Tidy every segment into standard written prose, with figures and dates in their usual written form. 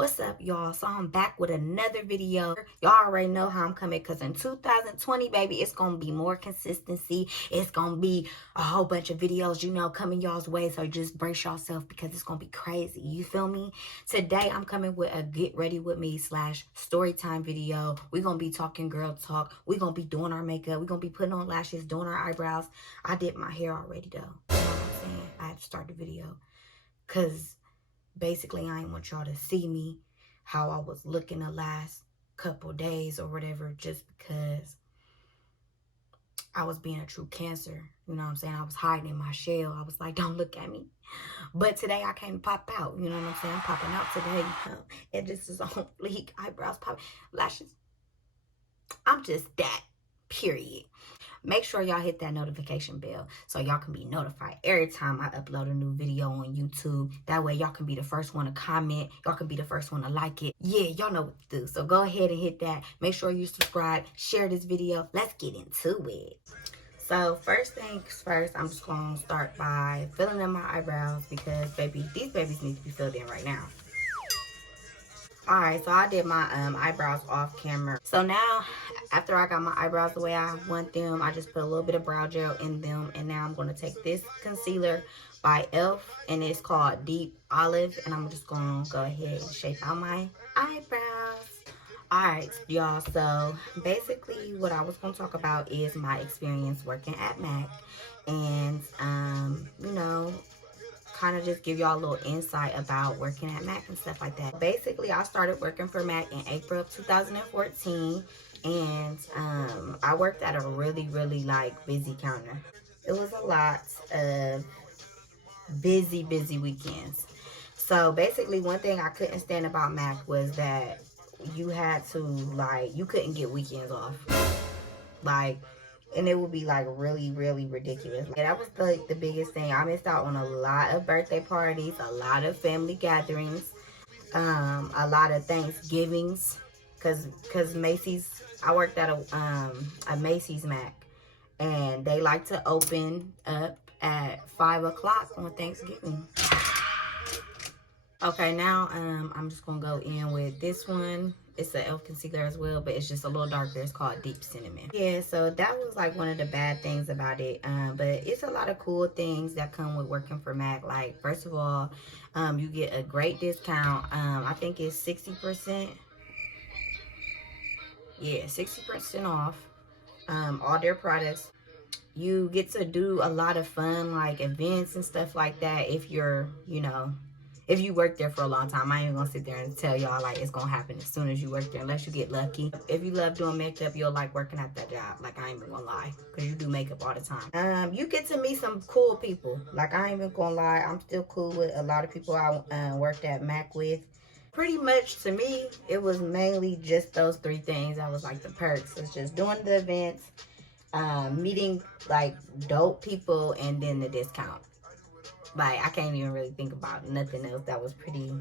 What's up, y'all? So I'm back with another video. Y'all already know how I'm coming, because in 2020, baby, it's gonna be more consistency. It's gonna be a whole bunch of videos, coming y'all's way. So just brace yourself, because it's gonna be crazy. You feel me? Today I'm coming with a get ready with me / story time video. We're gonna be talking girl talk. We're gonna be doing our makeup. We're gonna be putting on lashes, doing our eyebrows. I did my hair already though. You know what I'm saying? I had to start the video because basically I didn't want y'all to see me how I was looking the last couple days or whatever, just because I was being a true Cancer. You know what I'm saying? I was hiding in my shell. I was like, don't look at me. But today I came to pop out. You know what I'm saying? I'm popping out today. And this is on fleek. Eyebrows popping. Lashes. I'm just that. Period. Make sure y'all hit that notification bell so y'all can be notified every time I upload a new video on YouTube. That way y'all can be the first one to comment. Y'all can be the first one to like it. Yeah, y'all know what to do. So go ahead and hit that. Make sure you subscribe. Share this video. Let's get into it. So first things first, I'm just going to start by filling in my eyebrows, because baby, these babies need to be filled in right now. Alright, so I did my eyebrows off camera. So now, after I got my eyebrows the way I want them, I just put a little bit of brow gel in them. And now I'm going to take this concealer by e.l.f. and it's called Deep Olive. And I'm just going to go ahead and shape out my eyebrows. Alright, y'all. So basically what I was going to talk about is my experience working at MAC. And, kind of just give y'all a little insight about working at MAC and stuff like that. Basically, I started working for MAC in April of 2014, and I worked at a really busy counter. It was a lot of busy weekends. So basically, one thing I couldn't stand about MAC was that you had to, you couldn't get weekends off. And it would be really ridiculous. That was the biggest thing. I missed out on a lot of birthday parties, a lot of family gatherings, a lot of Thanksgivings, cause Macy's. I worked at a Macy's MAC, and they like to open up at 5 o'clock on Thanksgiving. Okay, now I'm just gonna go in with this one. It's an e.l.f. concealer as well, but it's just a little darker. It's called Deep Cinnamon. Yeah, so that was one of the bad things about it. But it's a lot of cool things that come with working for MAC. Like, first of all, you get a great discount. I think it's 60%. Yeah, 60% off all their products. You get to do a lot of fun, events and stuff like that if you're, if you work there for a long time. I ain't even gonna sit there and tell y'all it's gonna happen as soon as you work there, unless you get lucky. If you love doing makeup, you'll like working at that job. I ain't even gonna lie, because you do makeup all the time. You get to meet some cool people. I ain't even gonna lie, I'm still cool with a lot of people I worked at MAC with. Pretty much, to me, it was mainly just those three things. That was the perks. It's just doing the events, meeting dope people, and then the discount. I can't even really think about nothing else that was pretty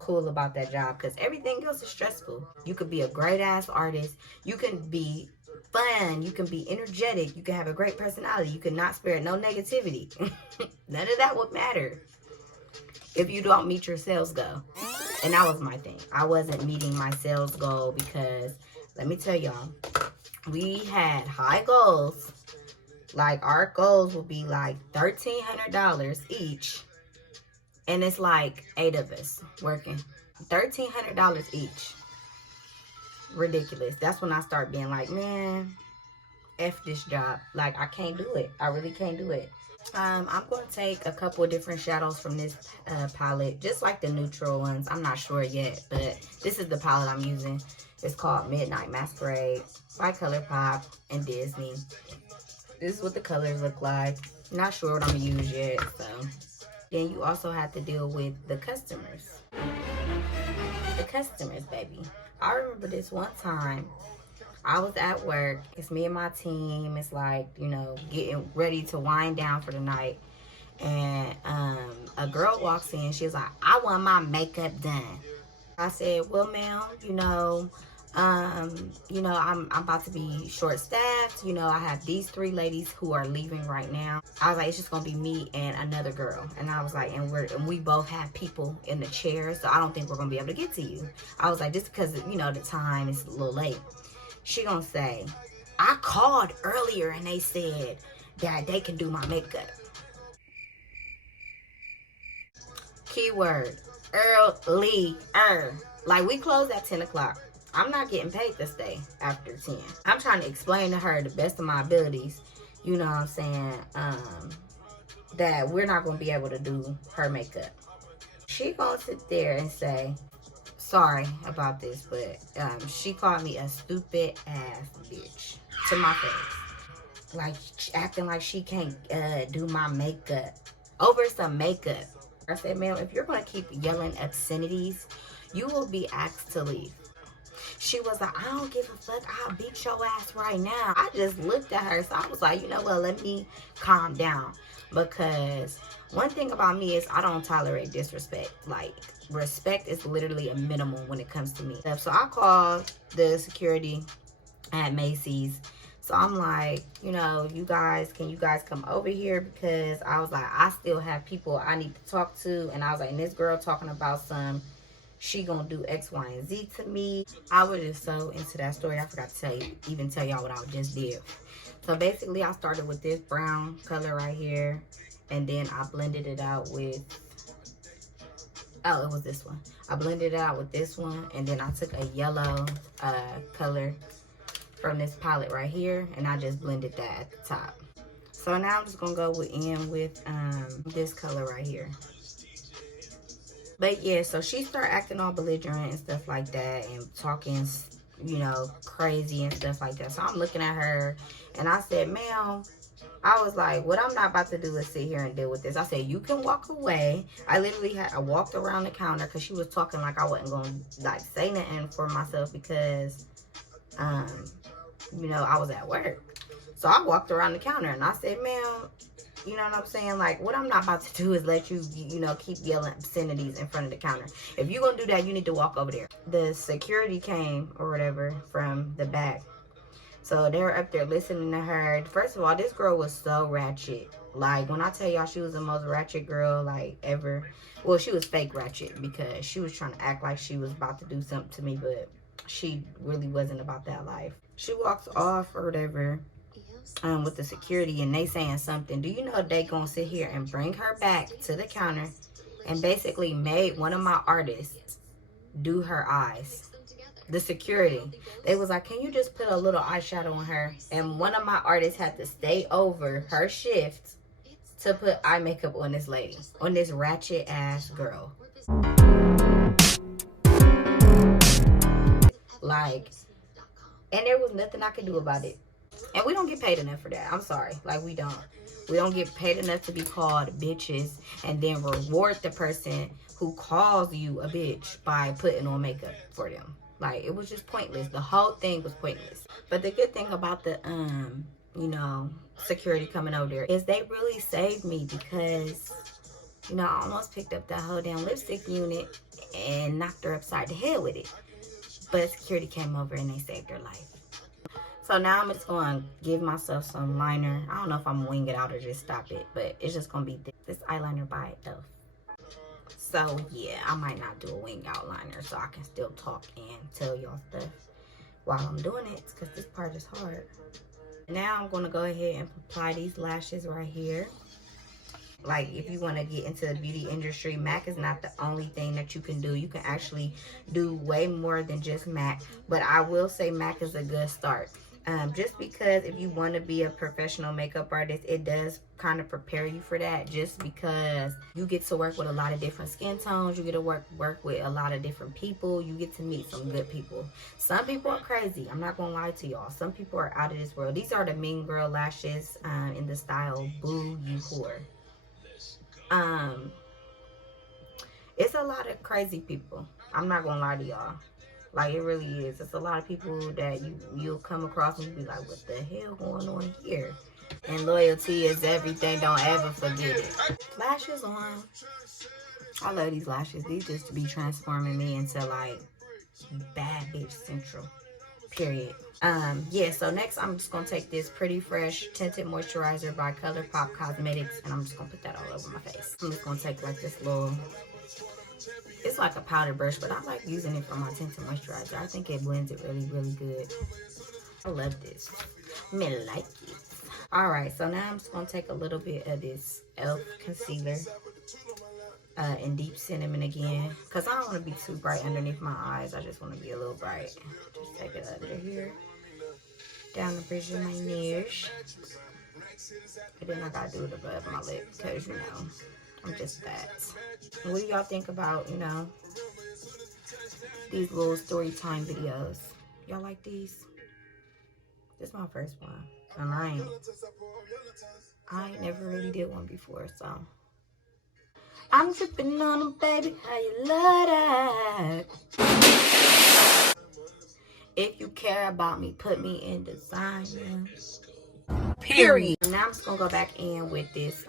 cool about that job, because everything else is stressful. You could be a great ass artist, you can be fun, you can be energetic, you can have a great personality, you can not spare no negativity. None of that would matter if you don't meet your sales goal. And that was my thing. I wasn't meeting my sales goal, because let me tell y'all, we had high goals. Our goals will be $1,300 each. And it's 8 of us working. $1,300 each. Ridiculous. That's when I start being man, F this job. I can't do it. I really can't do it. I'm going to take a couple of different shadows from this palette. Just the neutral ones. I'm not sure yet, but this is the palette I'm using. It's called Midnight Masquerade by Colourpop and Disney. This is what the colors look like. Not sure what I'm going to use yet. So then you also have to deal with the customers. The customers, baby. I remember this one time. I was at work. It's me and my team. It's getting ready to wind down for the night. And a girl walks in. She's like, I want my makeup done. I said, well, ma'am, You know, I'm about to be short staffed. You know, I have these 3 ladies who are leaving right now. I was like, it's just gonna be me and another girl. And I was like, and we both have people in the chair, so I don't think we're gonna be able to get to you. I was like, just because, you know, the time is a little late. She gonna say, I called earlier and they said that they can do my makeup. Keyword, earlier. Like, we close at 10 o'clock. I'm not getting paid to stay after 10. I'm trying to explain to her the best of my abilities, you know what I'm saying, that we're not going to be able to do her makeup. She going to sit there and say, sorry about this, but she called me a stupid ass bitch to my face. Like, acting like she can't do my makeup over some makeup. I said, ma'am, if you're going to keep yelling obscenities, you will be asked to leave. She was like, I don't give a fuck. I'll beat your ass right now. I just looked at her. So I was like, you know what? Let me calm down. Because one thing about me is I don't tolerate disrespect. Like, respect is literally a minimum when it comes to me. So I called the security at Macy's. So I'm like, you know, can you guys come over here? Because I was like, I still have people I need to talk to. And I was like, and this girl talking about she gonna do X, Y, and Z to me. I was just so into that story. I forgot to even tell y'all what I just did. So basically, I started with this brown color right here. And then I blended it out with, oh, it was this one. I blended it out with this one. And then I took a yellow color from this palette right here. And I just blended that at the top. So now I'm just gonna go in with this color right here. But yeah, so she started acting all belligerent and stuff like that and talking, you know, crazy and stuff like that. So I'm looking at her and I said, ma'am, I was like, what I'm not about to do is sit here and deal with this. I said, you can walk away. I literally I walked around the counter because she was talking like I wasn't going to like say nothing for myself because, you know, I was at work. So I walked around the counter and I said, ma'am, you know what I'm saying? Like, what I'm not about to do is let you, you know, keep yelling obscenities in front of the counter. If you're going to do that, you need to walk over there. The security came or whatever from the back. So they were up there listening to her. First of all, this girl was so ratchet. Like, when I tell y'all she was the most ratchet girl, like, ever. Well, she was fake ratchet because she was trying to act like she was about to do something to me, but she really wasn't about that life. She walks off or whatever. With the security and they saying something. Do you know they gonna sit here and bring her back to the counter and basically made one of my artists do her eyes? The security, they was like, can you just put a little eyeshadow on her? And one of my artists had to stay over her shift to put eye makeup on this lady, on this ratchet ass girl. Like, and there was nothing I could do about it. And we don't get paid enough for that. I'm sorry. Like, we don't. We don't get paid enough to be called bitches and then reward the person who calls you a bitch by putting on makeup for them. Like, it was just pointless. The whole thing was pointless. But the good thing about the, you know, security coming over there is they really saved me because, you know, I almost picked up that whole damn lipstick unit and knocked her upside the head with it. But security came over and they saved her life. So now I'm just going to give myself some liner. I don't know if I'm going to wing it out or just stop it. But it's just going to be this eyeliner by itself. So yeah, I might not do a wing out liner so I can still talk and tell y'all stuff while I'm doing it. Because this part is hard. Now I'm going to go ahead and apply these lashes right here. Like, if you want to get into the beauty industry, MAC is not the only thing that you can do. You can actually do way more than just MAC. But I will say MAC is a good start. Just because if you want to be a professional makeup artist, it does kind of prepare you for that, just because you get to work with a lot of different skin tones. You get to work with a lot of different people. You get to meet some good people. Some people are crazy. I'm not going to lie to y'all. Some people are out of this world. These are the Mean Girl lashes in the style Boo You Whore. It's a lot of crazy people. I'm not going to lie to y'all. Like, it really is. It's a lot of people that you'll come across and be like, what the hell going on here? And loyalty is everything. Don't ever forget it. Lashes on. I love these lashes. These just be transforming me into, like, Bad bitch central. Period. Yeah, so next I'm just gonna take this Pretty Fresh Tinted Moisturizer by Colourpop Cosmetics, and I'm just gonna put that all over my face. I'm just gonna take like this little, it's like a powder brush, but I like using it for my tinted moisturizer. I think it blends it really, really good. I love this. Me like it. Alright, so now I'm just gonna take a little bit of this e.l.f. concealer in Deep Cinnamon again, because I don't want to be too bright underneath my eyes. I just want to be a little bright. Just take it under here, down the bridge of my nose, and then I gotta do it above my lip, because you know I'm just that. What do y'all think about, you know, these little story time videos? Y'all like these? This is my first one, and I ain't never really did one before, so I'm tripping on them, baby. How you love that? If you care about me, put me in design. Period. Now I'm just gonna go back in with this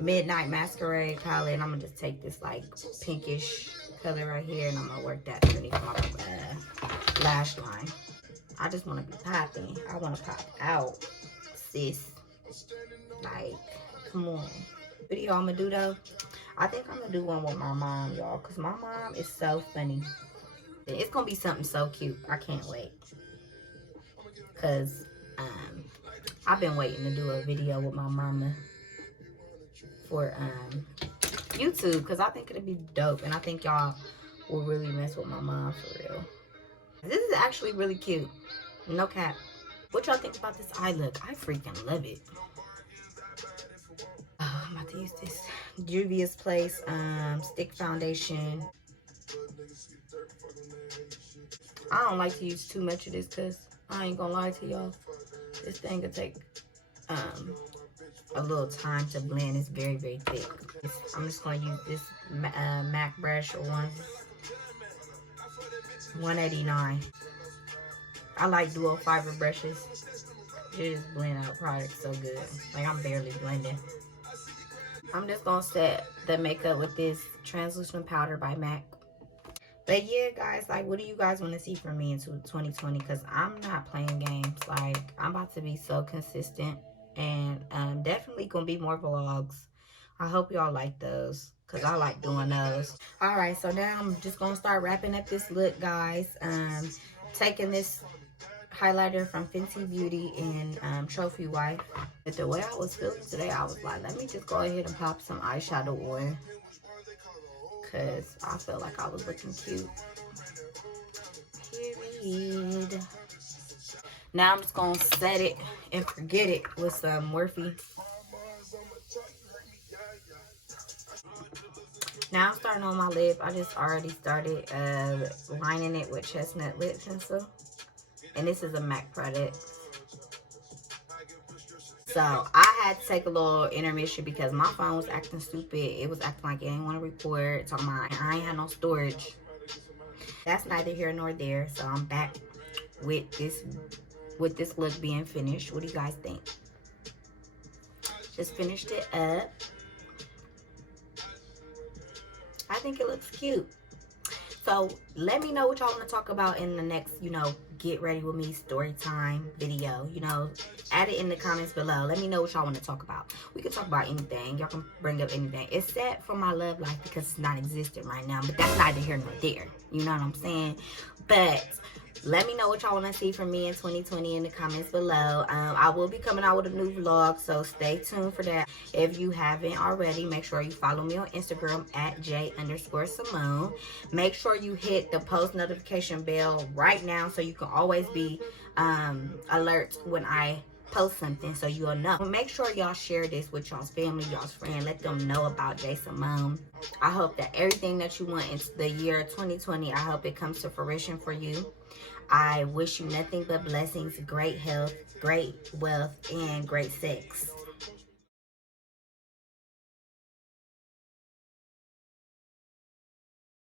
Midnight Masquerade palette, and I'm gonna just take this like pinkish color right here, and I'm gonna work that underneath my lash line. I just want to be popping. I want to pop out, sis. Like, come on. Video I'm gonna do though, I think I'm gonna do one with my mom, y'all, because my mom is so funny. It's gonna be something so cute. I can't wait, because I've been waiting to do a video with my mama for YouTube, because I think it'll be dope, and I think y'all will really mess with my mom for real. This is actually really cute, no cap. What y'all think about this eye look? I freaking love it. I'm about to use this Juvias Place stick foundation. I don't like to use too much of this, because I ain't gonna lie to y'all, this thing will take a little time to blend. It's very, very thick. I'm just gonna use this MAC brush, 189. I like dual fiber brushes. They just blend out products so good. Like, I'm barely blending. I'm just gonna set the makeup with this translucent powder by MAC. But yeah, guys, like, what do you guys want to see from me in 2020? Because I'm not playing games. Like, I'm about to be so consistent, and definitely gonna be more vlogs. I hope y'all like those, because I like doing those. All right, so now I'm just gonna start wrapping up this look, guys. Taking this highlighter from Fenty Beauty in Trophy Wife. But the way I was feeling today, I was like, let me just go ahead and pop some eyeshadow on, because I felt like I was looking cute. Period. Now I'm just gonna set it and forget it with some Morphe. Now I'm starting on my lip. I just already started lining it with Chestnut lip pencil. And this is a MAC product. So I had to take a little intermission because my phone was acting stupid. It was acting like it didn't want to record. Talking about I ain't had no storage. That's neither here nor there. So I'm back with this look being finished. What do you guys think? Just finished it up. I think it looks cute. So let me know what y'all want to talk about in the next, you know, get ready with me story time video. You know, add it in the comments below. Let me know what y'all want to talk about. We can talk about anything. Y'all can bring up anything except for my love life, because it's not existent right now. But that's neither here nor there. You know what I'm saying? But let me know what y'all want to see from me in 2020 in the comments below. I will be coming out with a new vlog, so stay tuned for that. If you haven't already, make sure you follow me on Instagram at @J_Simone. Make sure you hit the post notification bell right now so you can always be alert when I post something, so you'll know. Make sure y'all share this with y'all's family, y'all's friends. Let them know about J Simone. I hope that everything that you want in the year 2020, I hope it comes to fruition for you. I wish you nothing but blessings, great health, great wealth, and great sex.